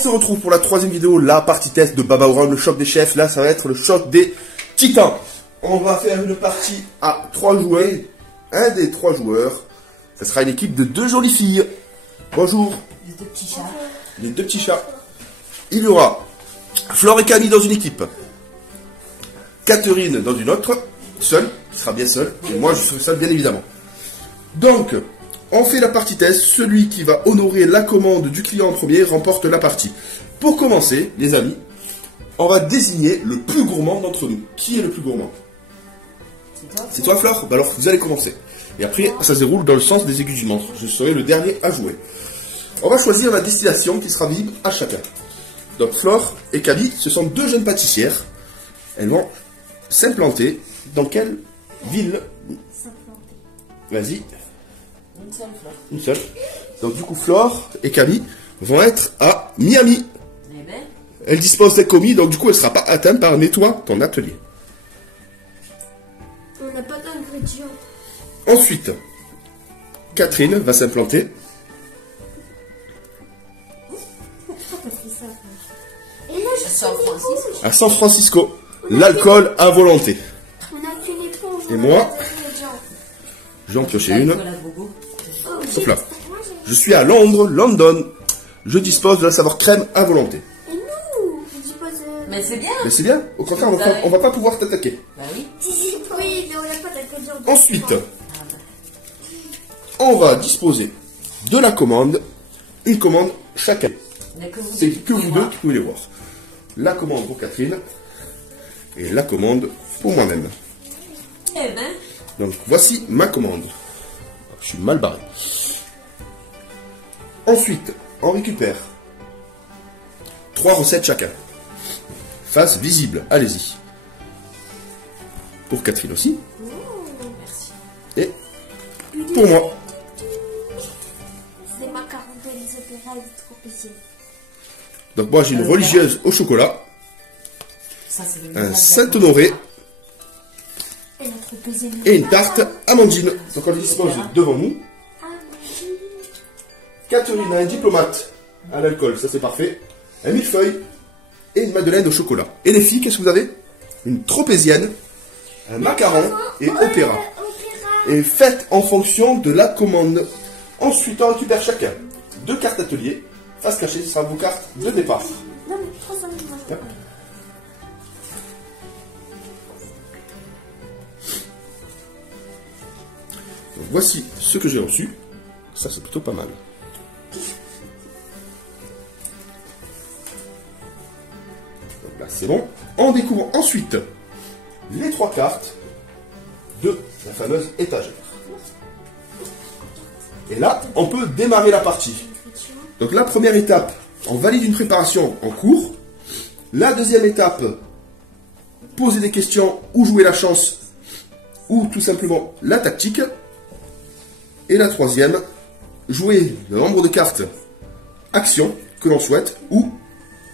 se retrouve pour la troisième vidéo, la partie test de Baba Oran, le choc des chefs. Là, ça va être le choc des titans. On va faire une partie à 3 joueurs. Un des 3 joueurs, ce sera une équipe de 2 jolies filles. Bonjour. Les 2 petits chats. Les 2 petits chats. Il y aura Flore et Camille dans une équipe. Catherine dans une autre. Seule, qui sera bien seule. Et moi, je serai seul, bien évidemment. Donc, on fait la partie test. Celui qui va honorer la commande du client en premier remporte la partie. Pour commencer, les amis, on va désigner le plus gourmand d'entre nous. Qui est le plus gourmand? C'est toi, Flore? Bah alors, vous allez commencer. Et après, ça se déroule dans le sens des aiguilles du montre. Je serai le dernier à jouer. On va choisir la destination qui sera visible à chacun. Donc, Flore et Camille, ce sont 2 jeunes pâtissières. Elles vont s'implanter dans quelle ville? Vas-y. Une seule, Flore. Une seule. Donc, du coup, Flore et Camille vont être à Miami. Eh ben. Elle dispose des commis, donc du coup, elle ne sera pas atteinte par nettoie ton atelier. On n'a pas d'ingrédients. Ensuite, Catherine va s'implanter Et là, je San Francisco. à San Francisco. L'alcool à volonté. On a qu'une éponge. Et on a moi pas d'ingrédients. Je vais en piocher une. L'alcool à gogo. Oh, Sauf là. moi, j'ai- Je suis à Londres, London. Je dispose de la saveur crème à volonté. Et nous, je dis pas de... Mais c'est bien. Mais c'est bien. Au contraire, on va pas pouvoir t'attaquer. Bah oui. Oui, mais on n'a pas d'ingrédients. Ensuite, on va disposer de la commande. Une commande chacun. Mais que vous C'est que vous et deux moi. qui pouvez les voir. La commande pour Catherine. Et la commande pour moi-même. Eh ben. Donc voici ma commande. Je suis mal barré. Ensuite, on récupère 3 recettes chacun. Face visible, allez-y. Pour Catherine aussi. Merci. Et pour moi. C'est macarons d'Elise Opéra, il est trop péché. Donc moi j'ai une religieuse au chocolat. Ça, c'est le Un mélange Saint-Honoré. Elle a trop pesé. Et une tarte amandine. Donc on les dispose devant nous. Catherine a un diplomate à l'alcool, ça c'est parfait. Un millefeuille et une madeleine au chocolat. Et les filles, qu'est-ce que vous avez? Une tropézienne, un macaron et opéra. Et faites en fonction de la commande. Ensuite, on récupère chacun 2 cartes atelier. Face cachée, ce sera vos cartes de départ. Non, mais 3 ingrédients. Yep. Donc, voici ce que j'ai reçu. Ça, c'est plutôt pas mal. Donc là, c'est bon. On découvre ensuite les 3 cartes de la fameuse étagère. Et là, on peut démarrer la partie. Donc la première étape, on valide une préparation en cours. La deuxième étape, poser des questions ou jouer la chance ou tout simplement la tactique. Et la troisième, jouer le nombre de cartes action que l'on souhaite ou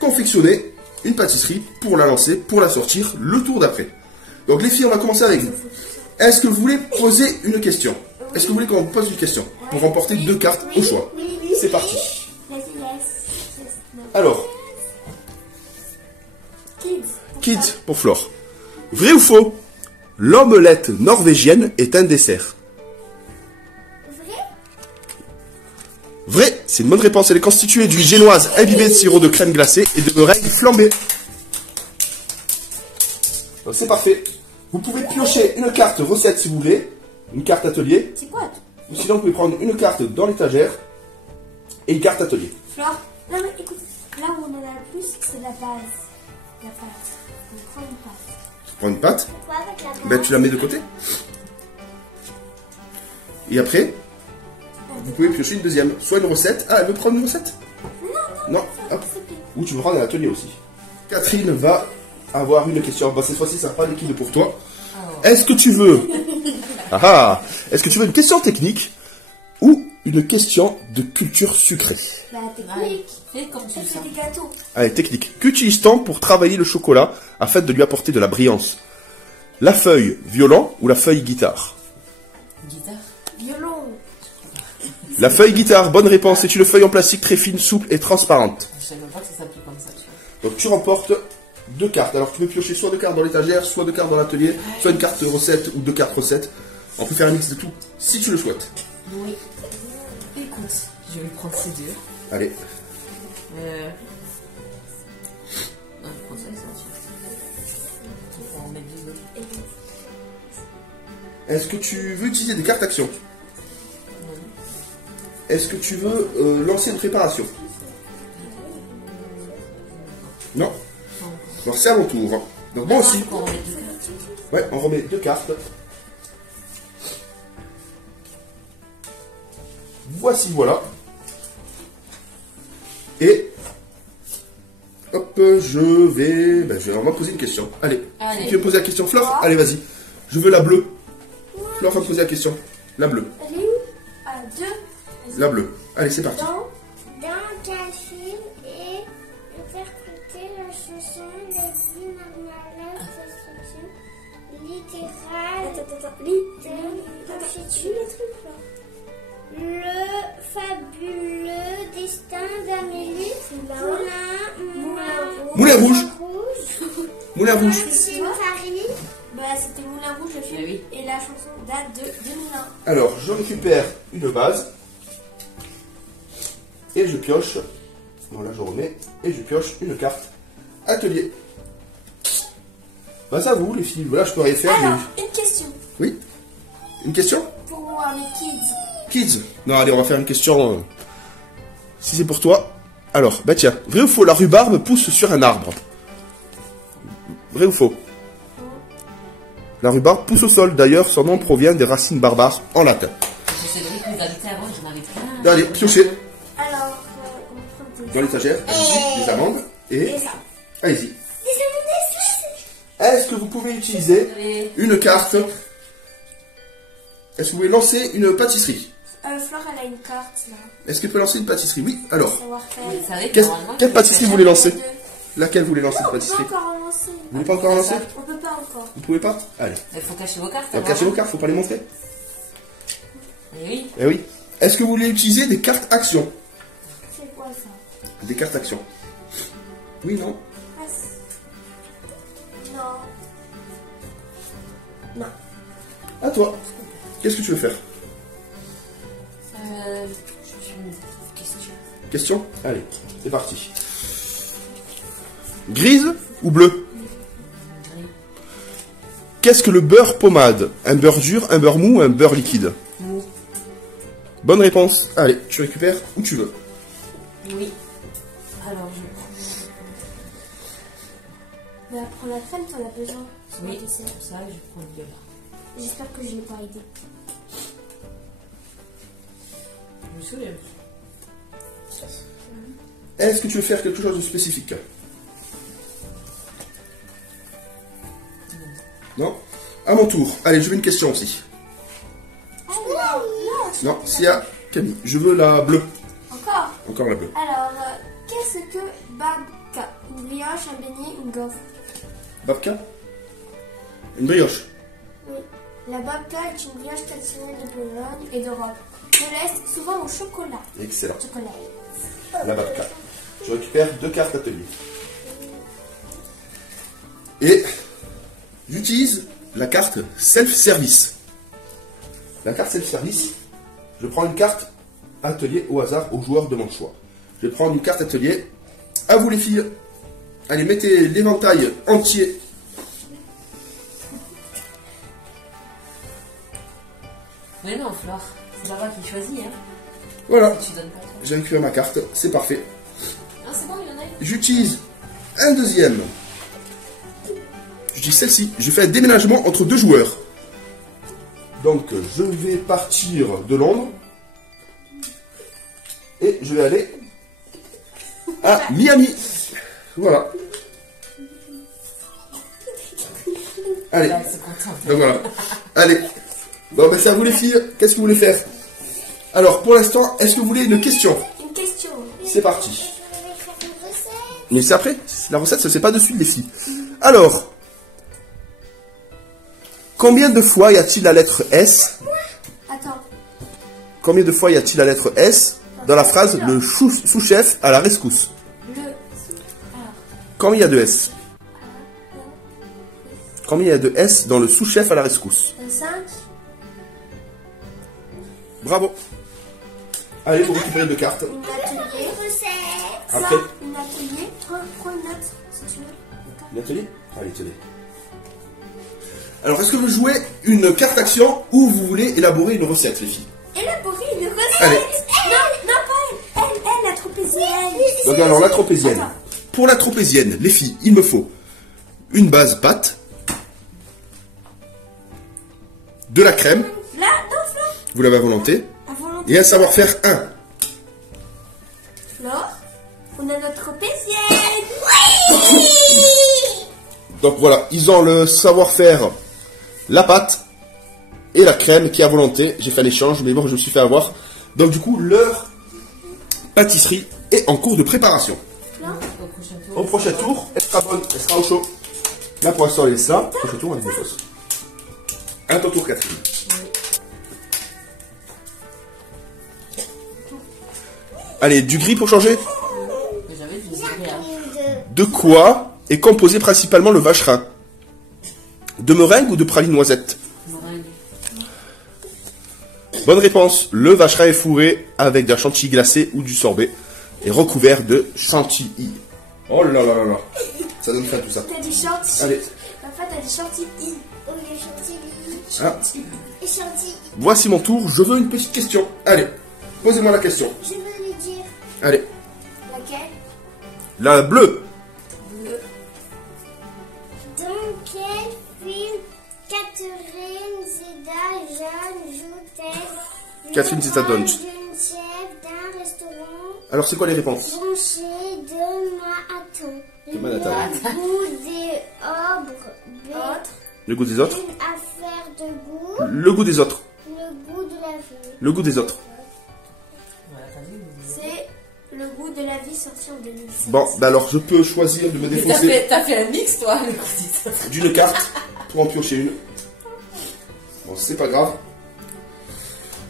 confectionner une pâtisserie pour la lancer, pour la sortir le tour d'après. Donc les filles, on va commencer avec vous. Est-ce que vous voulez poser une question? Est-ce que vous voulez qu'on vous pose une question pour remporter 2 cartes au choix? C'est parti. Vas-y, laisse. Alors, Kids. Kids pour Flore. Vrai ou faux? L'omelette norvégienne est un dessert. Vrai? Vrai, c'est une bonne réponse. Elle est constituée d'une génoise imbibée de sirop de crème glacée et de meringue flambée. Donc, c'est parfait. Vous pouvez piocher une carte recette si vous voulez, une carte atelier, C'est quoi? ou sinon vous pouvez prendre une carte dans l'étagère et une carte atelier. Flore? Non, mais écoute, là où on en a le plus, c'est la base. La pâte. On prend une pâte. Tu prends une pâte, Quoi avec la base? ben, tu la mets de côté. Et après, vous pouvez piocher une deuxième. Soit une recette. Ah, elle veut prendre une recette? Non, hop. Ou tu veux prendre un atelier aussi. Catherine va avoir une question. Bon, cette fois-ci, ça sera pas l'équipe pour toi. Est-ce que tu veux... Est-ce que tu veux une question technique ou une question de culture sucrée? La technique. Fais comme tu le C'est sens. des gâteaux. Allez, technique. Qu'utilise-t-on pour travailler le chocolat afin de lui apporter de la brillance? La feuille violon ou la feuille guitare? Guitare. Violon. La feuille guitare, bonne réponse. C'est une feuille en plastique très fine, souple et transparente. Je savais même pas que ça s'appelait comme ça. Tu vois. Donc tu remportes 2 cartes. Alors tu peux piocher soit 2 cartes dans l'étagère, soit 2 cartes dans l'atelier, soit une carte recette ou 2 cartes recettes. On peut faire un mix de tout, si tu le souhaites. Oui. Écoute, je vais prendre ces deux. Allez. Non, je prends ça, c'est on va en mettre deux autres. Est-ce que tu veux utiliser des cartes action? Est-ce que tu veux lancer une préparation? Non. Alors c'est à mon tour. Donc moi aussi. On va en mettre deux cartes. Ouais, on remet 2 cartes. Voici, voilà. Et hop, on va poser une question. Allez. Allez. Tu veux me poser la question, Flore? Allez, vas-y. Je veux la bleue. Flore va me poser la question. La bleue. Elle est où? Ah, 2. La bleue. Allez, c'est parti. Dans quel film est interprétée la chanson La vie normale d'instruction littérale constitue les trucs là. Le fabuleux destin d'Amélie Moulin Rouge. Moulin Rouge. C'est Paris. Bah, c'était Moulin Rouge le film. Eh oui. Et la chanson date de 2001. Alors, je récupère une base. Et je pioche. Voilà, je remets. Et je pioche une carte. Atelier. Bah, ça vous, les filles. Voilà, je peux rien faire. Alors, une question. Oui. Une question? Pour moi, les kids. Kids. Non, allez, on va faire une question. Si c'est pour toi. Alors, bah tiens. Vrai ou faux, la rhubarbe pousse sur un arbre? Vrai ou faux? La rhubarbe pousse au sol. D'ailleurs, son nom provient des racines barbares en latin. Je sais que les invités avant, j'en avais plein. Allez, piochez. Alors, on prend des... Dans l'étagère, allez-y, des amandes. Et Des ça. allez-y. Des amandes. Est-ce que vous pouvez utiliser Allez. une carte? Est-ce que vous pouvez lancer une pâtisserie? Flore, elle a une carte là. Est-ce qu'elle peut lancer une pâtisserie? Oui. Alors, Savoir-faire. Vous savez que Qu'est-ce- normalement, quelle tu pâtisserie fais vous voulez ça. lancer? Laquelle vous voulez lancer de On peut pâtisserie? encore en lancer. Vous voulez pas encore en lancer? On peut pas encore. Vous pouvez pas? Allez. Il faut cacher vos cartes. Alors, avant. cachez vos cartes, faut pas les montrer. Eh oui. Eh oui. Est-ce que vous voulez utiliser des cartes action? C'est quoi ça? Des cartes action. Oui, non? Ah, non. Non. À toi. Qu'est-ce que tu veux faire? J'ai une question. Question? Allez, c'est parti. Grise ou bleue? Qu'est-ce que le beurre pommade? Un beurre dur, un beurre mou ou un beurre liquide? Mou. Bonne réponse. Allez, tu récupères où tu veux. Oui. Alors, je prends. Mais pour la crème, t'en as besoin. Oui, c'est pour ça que je prends le violet. J'espère que je n'ai pas aidé. Je me souviens. Est-ce que tu veux faire quelque chose de spécifique? Non? À mon tour. Allez, je veux une question aussi. Non, Sia, Camille. Je veux la bleue. Encore. Encore la bleue. Alors, qu'est-ce que babka? Une brioche, un beignet, une gaufre? Babka? Une brioche. Oui. La babka est une brioche traditionnelle de Pologne et d'Europe. De l'Est, souvent au chocolat. Excellent. Chocolat. La babka. Je récupère 2 cartes atelier. Et j'utilise la carte self-service. La carte self-service, je prends une carte atelier au hasard aux joueurs de mon choix. Je vais prendre une carte atelier. À vous les filles. Allez, mettez l'éventail entier. Mais non, Flore. C'est Baba qui choisit, hein. Voilà. Tu donnes pas trop. J'ai récupéré ma carte. C'est parfait. Ah, c'est bon, il y en a une. J'utilise un deuxième. J'utilise celle-ci. Je fais un déménagement entre 2 joueurs. Donc, je vais partir de Londres. Et je vais aller à Miami. Voilà. Allez. Là, c'est content. Donc voilà. Allez. Bon, ben c'est à vous les filles. Qu'est-ce que vous voulez faire? Alors, pour l'instant, est-ce que vous voulez une question? Une question. C'est parti. Mais c'est après. La recette, ça c'est pas de suite, les filles. Alors, combien de fois y a-t-il la lettre S? Attends. Combien de fois y a-t-il la lettre S dans la phrase le sous-chef à la rescousse? Le. Alors. Combien il y a de S? Combien il y a de S dans le sous-chef à la rescousse? 5. Bravo. Allez, vous récupérez 2 cartes. Une atelier. Après, Une atelier. Prends une note si tu veux. l'atelier? Allez, tenez. Alors, est-ce que vous jouez une carte action ou vous voulez élaborer une recette, les filles? Élaborer une recette. Allez. Non, pas elle. Elle, la tropézienne. Donc, alors, la tropézienne. Attends. Pour la tropézienne, les filles, il me faut une base pâte, de la crème, Là, danse là. vous l'avez à volonté, À volonté. et un savoir-faire 1. Flore, on a notre tropézienne. Donc voilà, ils ont le savoir-faire, la pâte et la crème qui est à volonté. J'ai fait l'échange, mais bon, je me suis fait avoir. Donc du coup, leur pâtisserie est en cours de préparation. Au prochain tour. Au prochain tour, elle sera bonne, elle sera au chaud. Là pour l'instant, elle est ça. Au prochain tour, elle est fausse. À ton tour, Catherine. Allez, du gris pour changer. Mais j'avais dit rien. De quoi est composé principalement le vacherin? De meringue ou de praline noisette? Meringue. Bonne réponse. Le vacherin est fourré avec de la chantilly glacée ou du sorbet et recouvert de chantilly. Oh là là là là. Ça donne faim tout ça. T'as dit chantilly. Allez. Papa, t'as dit chantilly. Oh, le chantilly. Ah. Le chantilly. Voici mon tour. Je veux une petite question. Allez. Posez-moi la question. Je veux le dire. Allez. Laquelle? La bleue. Bleu. Dans quel film Catherine Zeta-Jones joue-t-elle Catherine Zeta-Jones. d'une chef d'un restaurant Alors c'est quoi les réponses? branché de Manhattan. De Manhattan. Le goût des arbres. B. Autre. Le goût des autres. Une affaire de goût. Le goût des autres. Le goût de la vie. Le goût des autres. Voilà, t'as vu. C'est le goût de la vie sorti en 2006. Bon, bah alors je peux choisir de me Mais défausser t'as fait un mix, toi, le coup d'une carte pour en piocher une. Bon, c'est pas grave.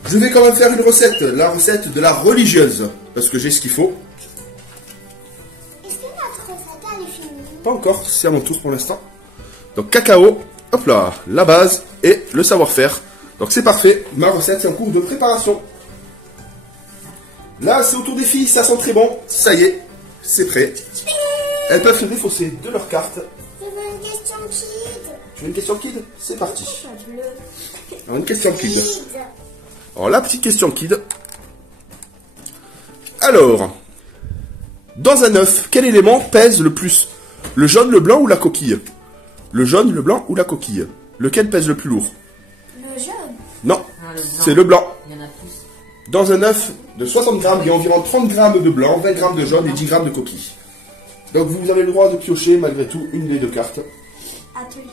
Je vais quand même faire une recette. La recette de la religieuse. Parce que j'ai ce qu'il faut. Est-ce que notre recette elle est finie? Pas encore, c'est à mon tour pour l'instant. Donc cacao, hop là, la base et le savoir-faire. Donc c'est parfait, ma recette est en cours de préparation. Là c'est au tour des filles, ça sent très bon. Ça y est, c'est prêt. Elles peuvent se défausser de leurs cartes. Je veux une question kid. Tu veux une question kid? C'est parti. Bleu. Alors une question kid. Kid. Alors la petite question kid. Alors, dans un œuf, quel élément pèse le plus? Le jaune, le blanc ou la coquille? Le jaune, le blanc ou la coquille? Lequel pèse le plus lourd? Le jaune. Non, Ah, le blanc. c'est le blanc. Il y en a plus. Dans un œuf de 60 grammes, il y a environ 30 grammes de blanc, 20 grammes de jaune et 10 grammes de coquille. Donc vous avez le droit de piocher malgré tout une des deux cartes. Atelier.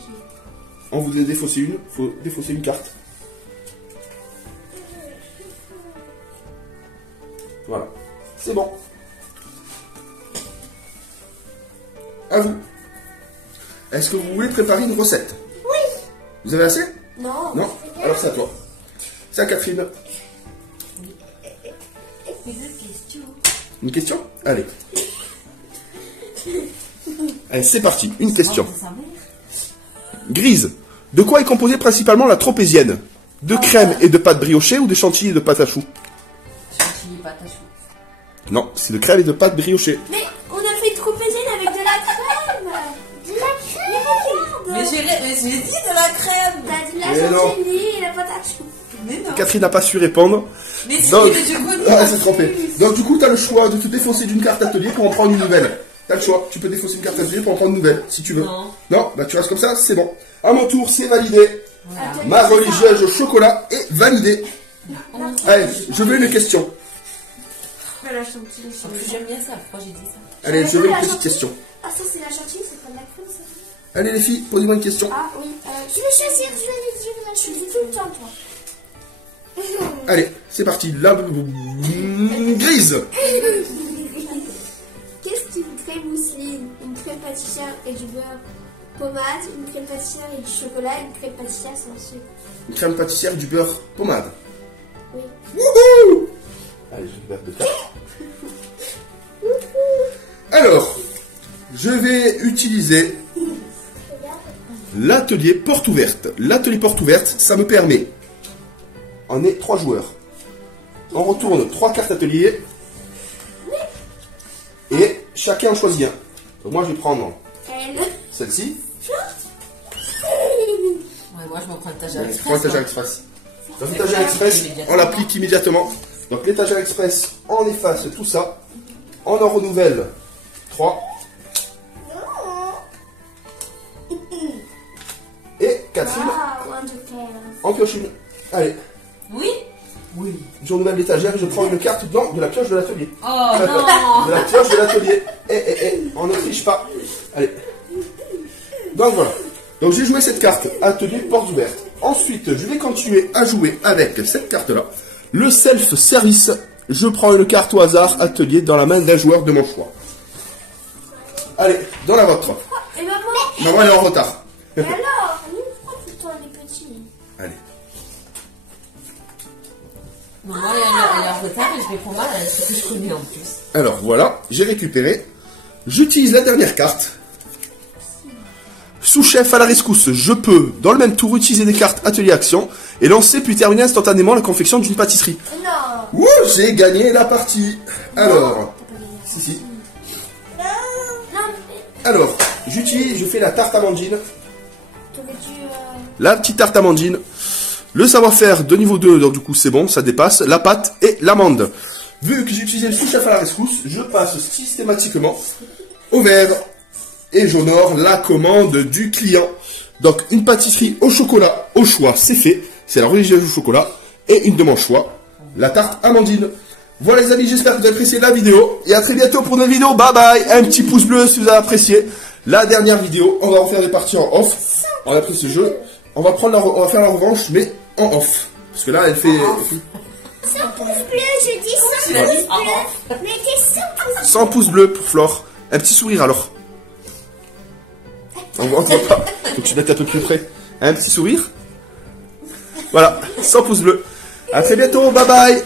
On vous a défaussé une, faut défausser une carte. Voilà, c'est bon. À vous. Est-ce que vous voulez préparer une recette? Oui. Vous avez assez? Non. Non? Alors c'est à toi. C'est à Catherine. Une question. Une question? Allez. Allez, c'est parti. Une question. Oh, sa mère. Grise. De quoi est composée principalement la tropézienne? De crème et de pâte briochée ou de chantilly et de pâte à choux? Chantilly, pâte à choux. Non, c'est de crème et de pâte briochée. Mais on a fait une tropézienne avec de la crème. De la crème. Mais j'ai dit de la crème. T'as dit Mais la non. chantilly et la patate à choux. Mais non. Catherine n'a pas su répondre. Mais si, Donc, mais je connais. ah, elle s'est trompée. Donc du coup, tu as le choix de te défausser d'une carte atelier pour en prendre une nouvelle. T'as le choix. Tu peux défausser une carte atelier pour en prendre une nouvelle, si tu veux. Non. Non, bah tu restes comme ça, c'est bon. À mon tour, c'est validé. Voilà. Atelier, Ma c'est ça. religieuse au chocolat est validée. Allez, je veux une question. Mais la chantilly, En plus, j'aime bien ça. Pourquoi j'ai dit ça? Allez, je veux une petite question. Ah, ça c'est la chantilly, c'est pas de la crème ça. Allez les filles, posez-moi une question. Ah oui. Je vais choisir, je vais le dire. Tu dis tout le temps toi. Allez, c'est parti. La grise. Qu'est-ce qu'une crème mousseline? Une crème pâtissière et du beurre pommade, une crème pâtissière et du chocolat, une crème pâtissière sans sucre. Une crème pâtissière, du beurre, pommade. Oui. Wouhou! Allez, je récupère 2 cartes. Alors, je vais utiliser l'atelier porte ouverte. L'atelier porte ouverte, ça me permet, on est 3 joueurs, on retourne 3 cartes atelier et chacun en choisit un. Donc moi je vais prendre celle-ci. Ouais, moi je me prends l'étagère express. Prends l'étagère express. Dans l'étagère express, on l'applique immédiatement. Donc l'étagère express, on efface tout ça, on en renouvelle 3. Et Catherine, en pioche une. Allez, Oui. Oui. je renouvelle l'étagère et je prends une carte de la pioche de l'atelier. Oh non. De la pioche de l'atelier. On ne triche pas. Allez. Donc voilà. Donc j'ai joué cette carte, atelier porte ouverte. Ensuite, je vais continuer à jouer avec cette carte-là. Le self-service. Je prends une carte au hasard, atelier, dans la main d'un joueur de mon choix. Allez, dans la vôtre. Et maman, Maman, elle est en retard. et alors, pourquoi tout le temps les petits? Allez. Maman, elle est en retard et je vais prendre ce que je connais en plus. Alors voilà, j'ai récupéré. J'utilise la dernière carte. Sous-chef à la rescousse, je peux, dans le même tour, utiliser des cartes atelier action et lancer puis terminer instantanément la confection d'une pâtisserie. Non. Ouh, j'ai gagné la partie. Alors, si. Non, mais Alors, je fais la tarte amandine. t'aurais dû... La petite tarte amandine. Le savoir-faire de niveau 2, donc du coup c'est bon, ça dépasse. La pâte et l'amande. Vu que j'ai utilisé le sous-chef à la rescousse, je passe systématiquement au vert. Et j'honore la commande du client. Donc une pâtisserie au chocolat au choix, c'est fait. C'est la religieuse au chocolat. Et une de mon choix, la tarte amandine. Voilà les amis, j'espère que vous avez apprécié la vidéo. Et à très bientôt pour une nouvelle vidéo. Bye bye. Un petit pouce bleu si vous avez apprécié la dernière vidéo. On va refaire des parties en off. On a pris ce jeu. On va faire la revanche, mais en off. Parce que là, elle fait... 100 pouces bleus, je dis 100 pouces bleus. Mettez 100 pouces 100 pouces bleus pour Flore. Un petit sourire alors. On voit pas. Faut que tu mettes un peu plus près. Un petit sourire. Voilà, 100 pouces bleus. À très bientôt, bye bye.